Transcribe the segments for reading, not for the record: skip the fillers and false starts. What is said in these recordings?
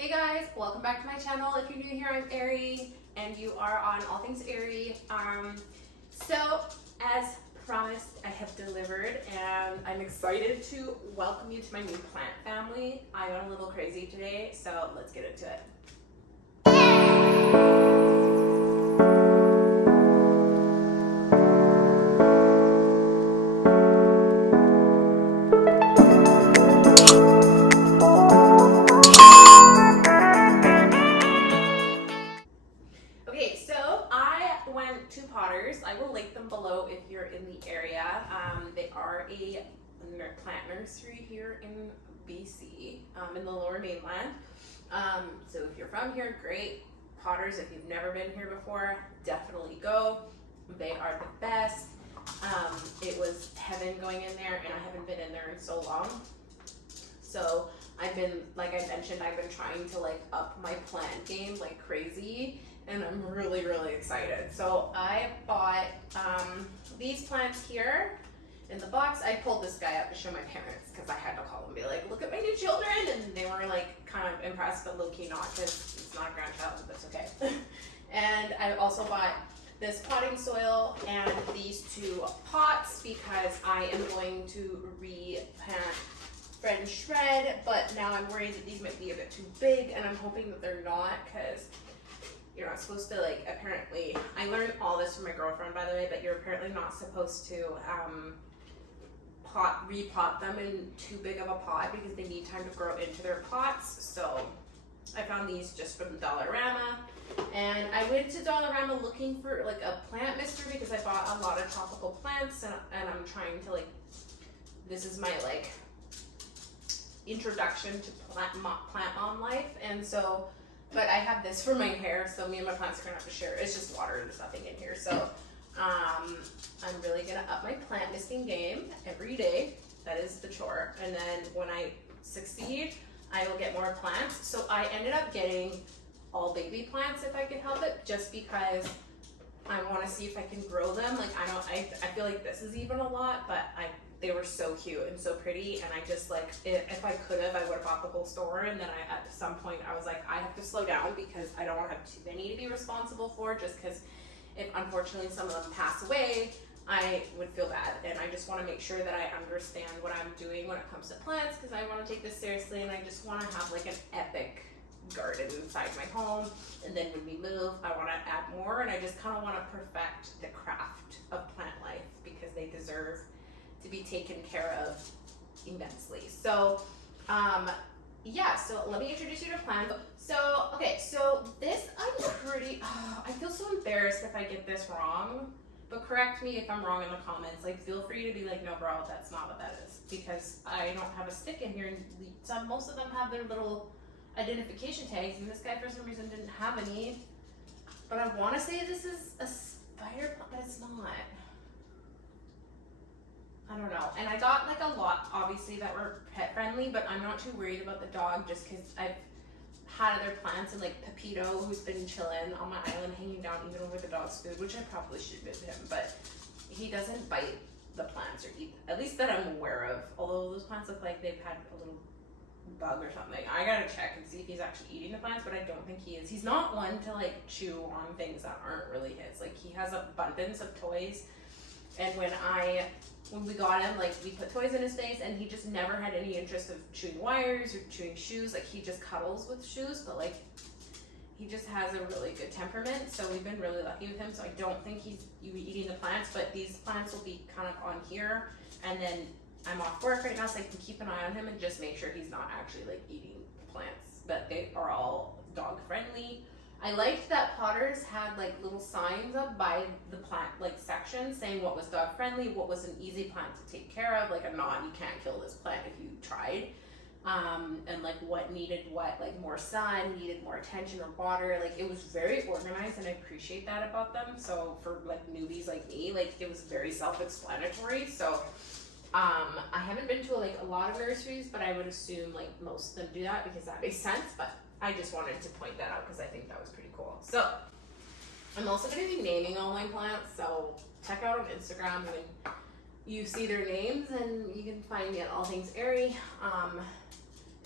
Hey guys, welcome back to my channel. If you're new here, I'm Ari, and you are on All Things Ari. So, as promised, I have delivered, and I'm excited to welcome you to my new plant family. I got a little crazy today, so let's get into it. Okay, so I went to Potters. I will link them below if you're in the area. They are a plant nursery here in BC, in the Lower Mainland. So if you're from here, great. Potters, if you've never been here before, definitely go. They are the best. It was heaven going in there, and I haven't been in there in so long. So I've been, like I mentioned, I've been trying to like up my plant game like crazy, and I'm really excited. So I bought these plants here in the box. I pulled this guy out to show my parents because I had to call them and be like, look at my new children, and they were like kind of impressed, but low-key not, because it's not a grandchild, but that's okay. And I also bought this potting soil and these two pots because I am going to replant French red, but now I'm worried that these might be a bit too big, and I'm hoping that they're not, because you're not supposed to, like, apparently, I learned all this from my girlfriend, by the way, but you're apparently not supposed to repot them in too big of a pot because they need time to grow into their pots. So I found these just from Dollarama, and I went to Dollarama looking for like a plant mister because I bought a lot of tropical plants, and I'm trying to, like, this is my like introduction to plant mom life, and so, but I have this for my hair, so me and my plants are gonna have to share. It's just water, there's nothing in here. So I'm really gonna up my plant misting game every day. That is the chore, and then when I succeed, I will get more plants. So I ended up getting all baby plants if I can help it, just because I want to see if I can grow them. Like, I feel like this is even a lot, but they were so cute and so pretty, and I just, like, if I could have, I would have bought the whole store. And then at some point I was like, I have to slow down because I don't want to have too many to be responsible for, just because if unfortunately some of them pass away, I would feel bad. And I just want to make sure that I understand what I'm doing when it comes to plants, because I want to take this seriously, and I just want to have like an epic garden inside my home. And then when we move, I want to add more, and I just kind of want to perfect the craft of plant life because they deserve to be taken care of immensely. So yeah, so let me introduce you to plants. So okay, so this I feel so embarrassed if I get this wrong, but correct me if I'm wrong in the comments. Like, feel free to be like, no bro, that's not what that is, because I don't have a stick in here, and most of them have their little identification tags, and this guy for some reason didn't have any. But I want to say this is a spider plant, but it's not. I don't know. And I got like a lot, obviously, that were pet friendly, but I'm not too worried about the dog, just because I've had other plants, and like Pepito, who's been chilling on my island, hanging down even over the dog's food, which I probably should with him, but he doesn't bite the plants or eat, at least that I'm aware of. Although those plants look like they've had a little bug or something. I gotta check and see if he's actually eating the plants, but I don't think he is. He's not one to like chew on things that aren't really his. Like, he has abundance of toys, and when we got him, like, we put toys in his face, and he just never had any interest of chewing wires or chewing shoes. Like, he just cuddles with shoes, but like, he just has a really good temperament, so we've been really lucky with him. So I don't think he's eating the plants, but these plants will be kind of on here, and then I'm off work right now, so I can keep an eye on him and just make sure he's not actually like eating plants. But they are all dog friendly. I liked that Potters had like little signs up by the plant like section saying what was dog friendly, what was an easy plant to take care of, like a you can't kill this plant if you tried, and like what needed what, like more sun, needed more attention or water. Like, it was very organized, and I appreciate that about them. So for like newbies like me, like, it was very self-explanatory. So I haven't been to like a lot of nurseries, but I would assume like most of them do that because that makes sense. But I just wanted to point that out because I think that was pretty cool. So I'm also going to be naming all my plants, so check out on Instagram when you see their names, and you can find me at All Things Ari.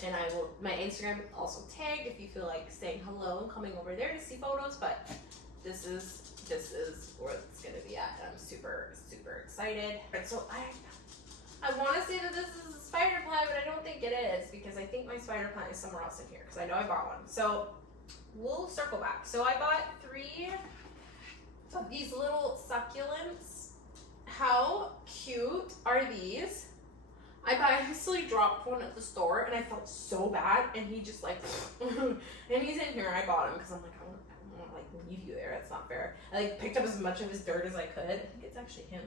And I will, my Instagram also tagged if you feel like saying hello and coming over there to see photos, but this is where it's gonna be at, and I'm super excited. And so I want to say that this is a spider plant, but I don't think it is, because I think my spider plant is somewhere else in here, because I know I bought one. So we'll circle back. So I bought 3 of these little succulents. How cute are these? I obviously dropped one at the store and I felt so bad, and he just like and he's in here and I bought him because I'm like, I don't want to like leave you there, that's not fair. I like picked up as much of his dirt as I could. I think it's actually him.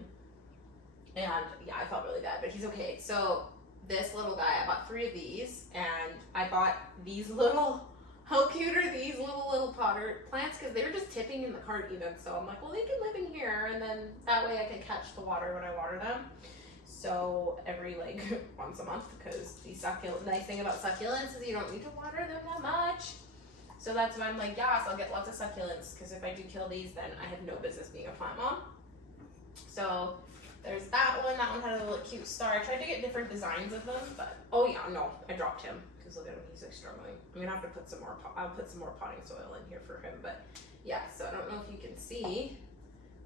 And yeah, I felt really bad, but he's okay. So this little guy, I bought 3 of these, and I bought these little, how cute are these little potter plants, because they were just tipping in the cart even. So I'm like, well, they can live in here, and then that way I can catch the water when I water them. So every like once a month, because the nice thing about succulents is you don't need to water them that much. So that's why I'm like, yes, I'll get lots of succulents, because if I do kill these, then I have no business being a plant mom. So there's that one. That one had a little cute star. I tried to get different designs of them, but oh yeah, no, I dropped him because look at him, he's like struggling. I'm gonna have to put some more. I'll put some more potting soil in here for him. But yeah, so I don't know if you can see,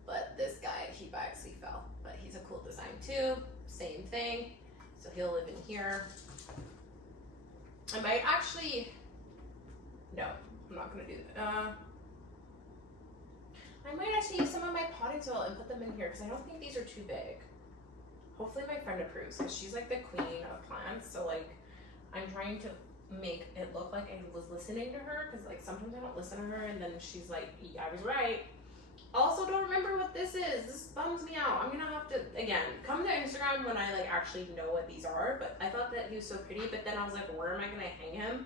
but this guy, he by accident fell, but he's a cool design too. Same thing. So he'll live in here. I might actually. No, I'm not gonna do that. I might actually use some of my potting soil and put them in here, because I don't think these are too big. Hopefully my friend approves, because she's like the queen of plants. So like, I'm trying to make it look like I was listening to her, because like sometimes I don't listen to her, and then she's like, yeah, I was right. Also, don't remember what this is. This bums me out. I'm gonna have to, again, come to Instagram when I like actually know what these are. But I thought that he was so pretty, but then I was like, where am I gonna hang him?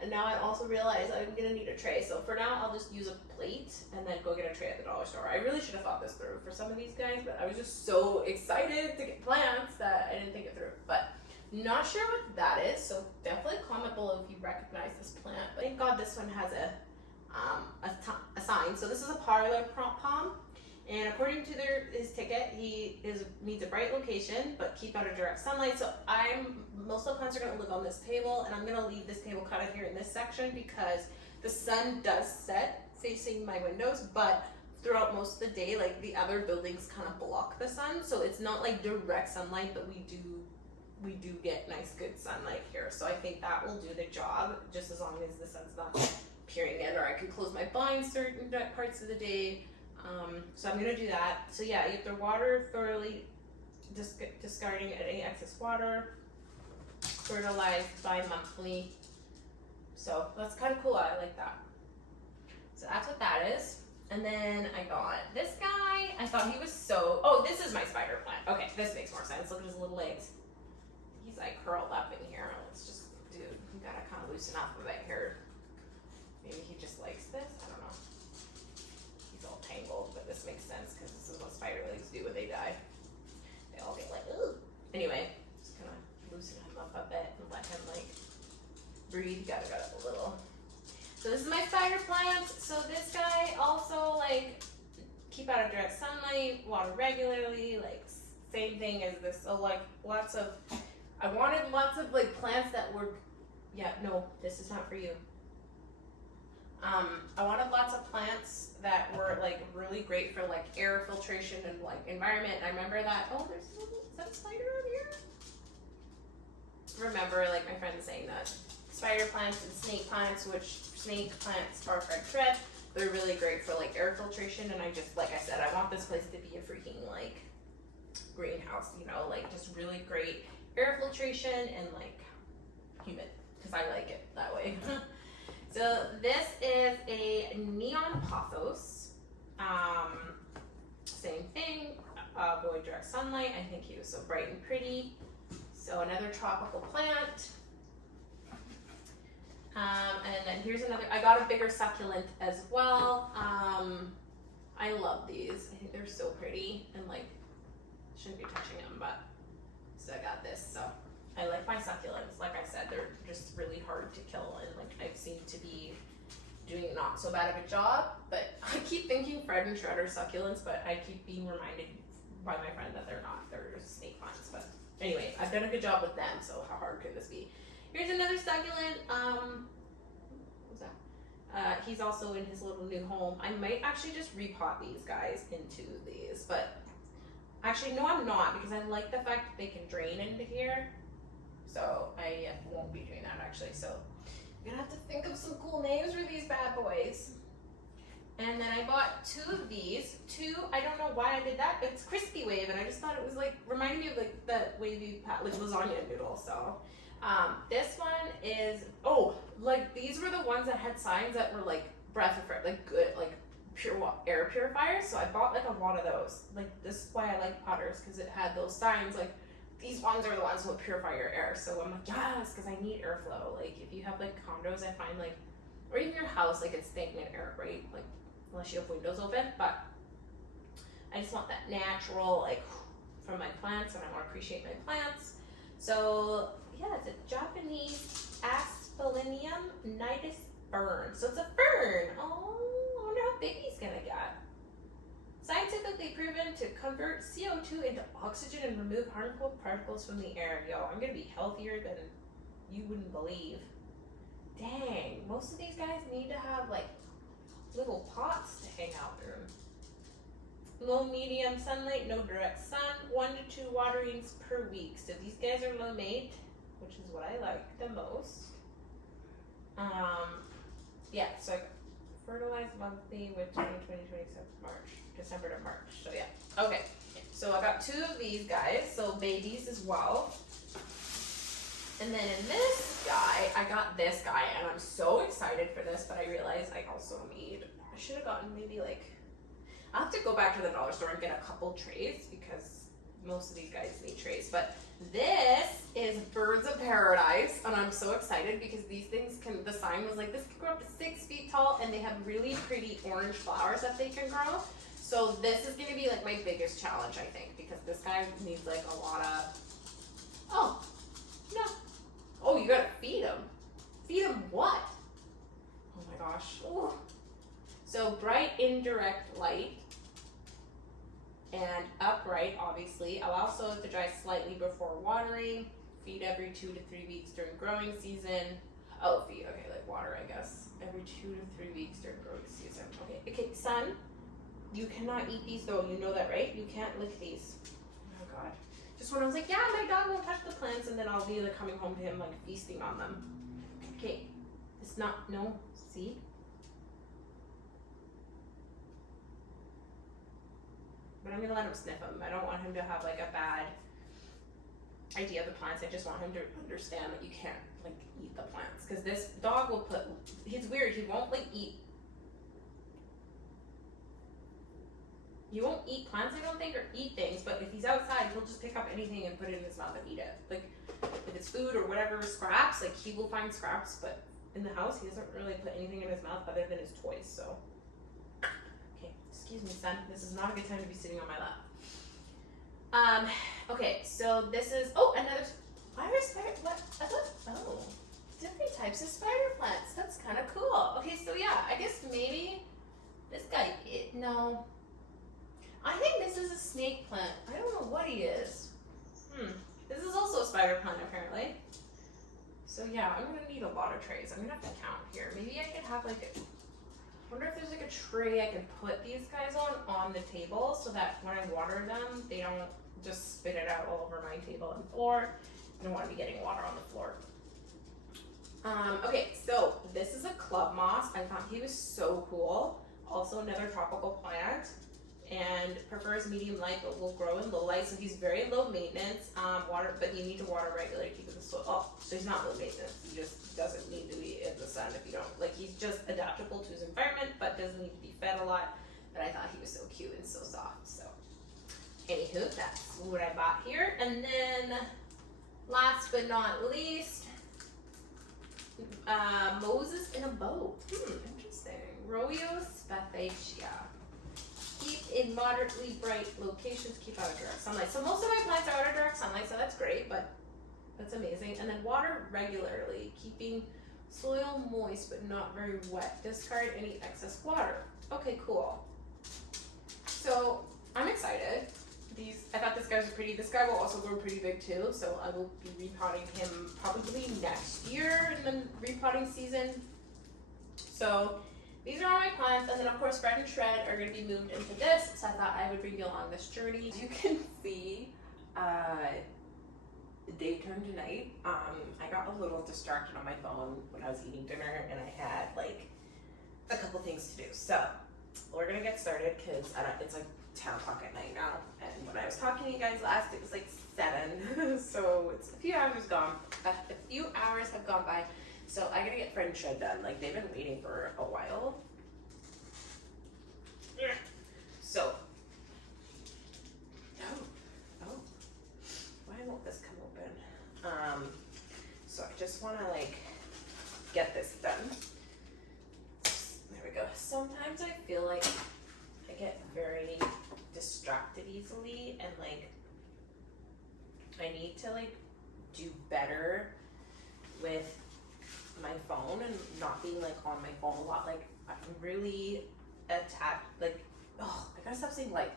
And now I also realize I'm gonna need a tray. So for now, I'll just use a plate and then go get a tray at the dollar store. I really should have thought this through for some of these guys, but I was just so excited to get plants that I didn't think it through. But not sure what that is, so definitely comment below if you recognize this plant. But thank God this one has a sign. So this is a parlor palm, and according to his ticket, he needs a bright location but keep out of direct sunlight. So most of the plants are going to live on this table, and I'm going to leave this table kind of here in this section because the sun does set facing my windows, but throughout most of the day, like the other buildings kind of block the sun, so it's not like direct sunlight, but we do get nice good sunlight here. So I think that will do the job, just as long as the sun's not peering in, or I can close my blinds certain parts of the day. So I'm gonna do that. So yeah, you have to water thoroughly, discarding any excess water, fertilize bi-monthly. So that's kind of cool. I like that. So that's what that is. And then I got this guy. I thought he was oh, this is my spider plant. Okay, this makes more sense. Look at his little legs. He's like curled up in here. Let's just, dude, you gotta kind of loosen up a bit here. Maybe he just likes this. I don't know. He's all tangled, but this makes sense because this is what spider legs do when they die. They all get like, ooh. Anyway, just kind of loosen him up a bit and let him like breathe. Gotta go up a little. So this is my spider plant. So this guy also like keep out of direct sunlight, water regularly, like same thing as this. So like I wanted lots of like plants that were, yeah, no, this is not for you. I wanted lots of plants that were like really great for like air filtration and like environment. And I remember that, oh, is that a spider on here? Remember like my friend saying that spider plants and snake plants, which snake plants are French red, they're really great for like air filtration. And I just, like I said, I want this place to be a freaking like greenhouse, you know, like just really great air filtration and like humid, because I like it that way. So this is a neon pothos. Same thing, avoid direct sunlight. I think he was so bright and pretty. So another tropical plant. And then here's another, I got a bigger succulent as well. I love these. I think they're so pretty and like, shouldn't be touching them, but so I got this. So I like my succulents. Like I said, they're just really hard to kill, and like I seem to be doing not so bad of a job. But I keep thinking Fred and Shredder succulents, but I keep being reminded by my friend that they're not. They're just snake plants. But anyway, I've done a good job with them, so how hard could this be? Here's another succulent. What's that? He's also in his little new home. I might actually just repot these guys into these, but actually no, I'm not, because I like the fact that they can drain into here. So I won't be doing that actually. So I'm gonna have to think of some cool names for these bad boys. And then I bought 2 of these. 2, I don't know why I did that, but it's Crispy Wave, and I just thought it was like, reminded me of like the wavy, like lasagna noodle. So this one is, oh, like these were the ones that had signs that were like breath of like good, like pure air purifiers. So I bought like a lot of those. Like this is why I like Potters, because it had those signs like these ones are the ones that will purify your air. So I'm like, yes, because I need airflow. Like if you have like condos, I find like, or even your house, like it's stagnant air, right? Like unless you have windows open, but I just want that natural, like from my plants, and I want to appreciate my plants. So yeah, it's a Japanese Asphalinium nidus fern. So it's a fern. Oh, I wonder how big he's gonna get. Scientifically proven to convert CO2 into oxygen and remove harmful particles from the air. Yo, I'm gonna be healthier than you wouldn't believe. Dang, most of these guys need to have like little pots to hang out in. Low medium sunlight, no direct sun, 1 to 2 waterings per week. So these guys are low mate, which is what I like the most. Yeah, so I fertilize monthly with 2026 March, December to March. So yeah, okay. So I got 2 of these guys, so babies as well. And then in this guy, I got this guy, and I'm so excited for this, but I realized I also need, I should have gotten maybe like, I'll have to go back to the dollar store and get a couple trays, because most of these guys need trays. But this is Birds of Paradise, and I'm so excited because these things can, the sign was like, this can grow up to 6 feet tall, and they have really pretty orange flowers that they can grow. So this is gonna be like my biggest challenge, I think, because this guy needs like a lot of, oh, no. Oh, you gotta feed him. Feed him what? Oh my gosh. Ooh. So bright indirect light and upright, obviously. Allow soil to dry slightly before watering. Feed every 2 to 3 weeks during growing season. Oh, feed, okay, like water, I guess. Every 2 to 3 weeks during growing season. Okay, son, you cannot eat these though. You know that, right? You can't lick these. Oh my God. Just when I was like, yeah, my dog won't touch the plants, and then I'll be like coming home to him like feasting on them. Okay, it's not, no, see? But I'm gonna let him sniff them. I don't want him to have like a bad idea of the plants. I just want him to understand that you can't like eat the plants, because this dog will put, he's weird, he won't like eat. He won't eat plants, I don't think, or eat things, but if he's outside, he'll just pick up anything and put it in his mouth and eat it. Like, if it's food or whatever, scraps, like, he will find scraps, but in the house, he doesn't really put anything in his mouth other than his toys, so. Okay, excuse me, son. This is not a good time to be sitting on my lap. Okay, so this is, oh, another, spider, what? I thought, oh, different types of spider plants. That's kind of cool. Okay, so yeah, I guess maybe this guy, no. I think this is a snake plant. I don't know what he is. This is also a spider plant, apparently. So yeah, I'm gonna need a lot of trays. I'm gonna have to count here. Maybe I could have like a, I wonder if there's like a tray I can put these guys on the table, so that when I water them, they don't just spit it out all over my table and floor. I don't want to be getting water on the floor. Okay, so this is a club moss. I thought he was so cool. Also another tropical plant. And prefers medium light, but will grow in low light. So he's very low maintenance. Water, but you need to water regularly to keep the soil. Oh, so he's not low maintenance. He just doesn't need to be in the sun if you don't. Like, he's just adaptable to his environment, but doesn't need to be fed a lot. But I thought he was so cute and so soft. So, anywho, that's what I bought here. And then, last but not least, Moses in a boat. Interesting. Roeo spathacea. Keep in moderately bright locations, keep out of direct sunlight. So most of my plants are out of direct sunlight, so that's great, but that's amazing. And then water regularly, keeping soil moist but not very wet. Discard any excess water. Okay, cool. So I'm excited I thought this guy was pretty. This guy will also grow pretty big too, so I will be repotting him probably next year in the repotting season. So these are all my plants, and then of course Fred and Shred are going to be moved into this, so I thought I would reveal on this journey. As you can see, day turned to night. I got a little distracted on my phone when I was eating dinner, and I had like a couple things to do. So we're gonna get started because it's like 10 o'clock at night now, and when I was talking to you guys last, it was like 7. So it's a few hours gone. A few hours have gone by. So I gotta get Fred and Shred done. Like they've been waiting for a while. So, oh, why won't this come open? So I just wanna like get this done. There we go. Sometimes I feel like I get very distracted easily, and like I need to like do better with my phone and not being like on my phone a lot. Like I'm really attached, like, oh, I gotta stop saying like.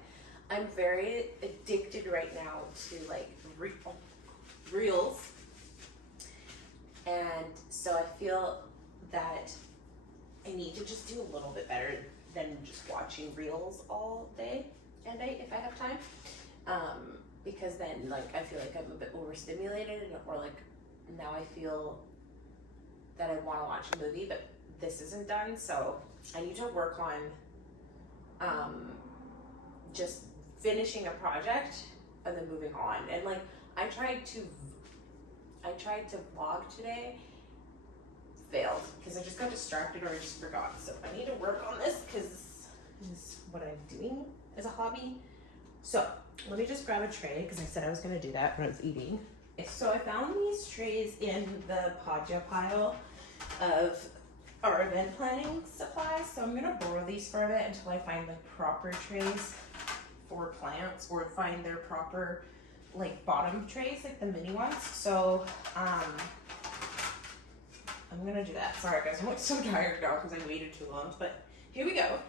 I'm very addicted right now to like reels, and so I feel that I need to just do a little bit better than just watching reels all day and night if I have time, because then like I feel like I'm a bit overstimulated, or like now I feel that I want to watch a movie but this isn't done, so I need to work on just finishing a project and then moving on. And like I tried to vlog today, failed because I just got distracted or I just forgot. So I need to work on this because this is what I'm doing as a hobby. So let me just grab a tray because I said I was going to do that when I was eating. So I found these trays in the Podja pile of our event planning supplies. So I'm going to borrow these for a bit until I find like proper trays for plants, or find their proper like bottom trays, like the mini ones. So I'm gonna do that. Sorry guys, I'm like so tired now because I waited too long, but here we go.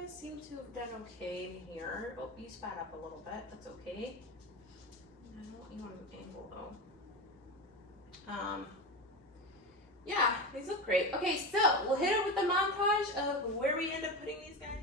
guys seem to have done okay in here. Oh, you spat up a little bit. That's okay. I don't want you on an angle though. Yeah, these look great. Okay, so we'll hit it with the montage of where we end up putting these guys.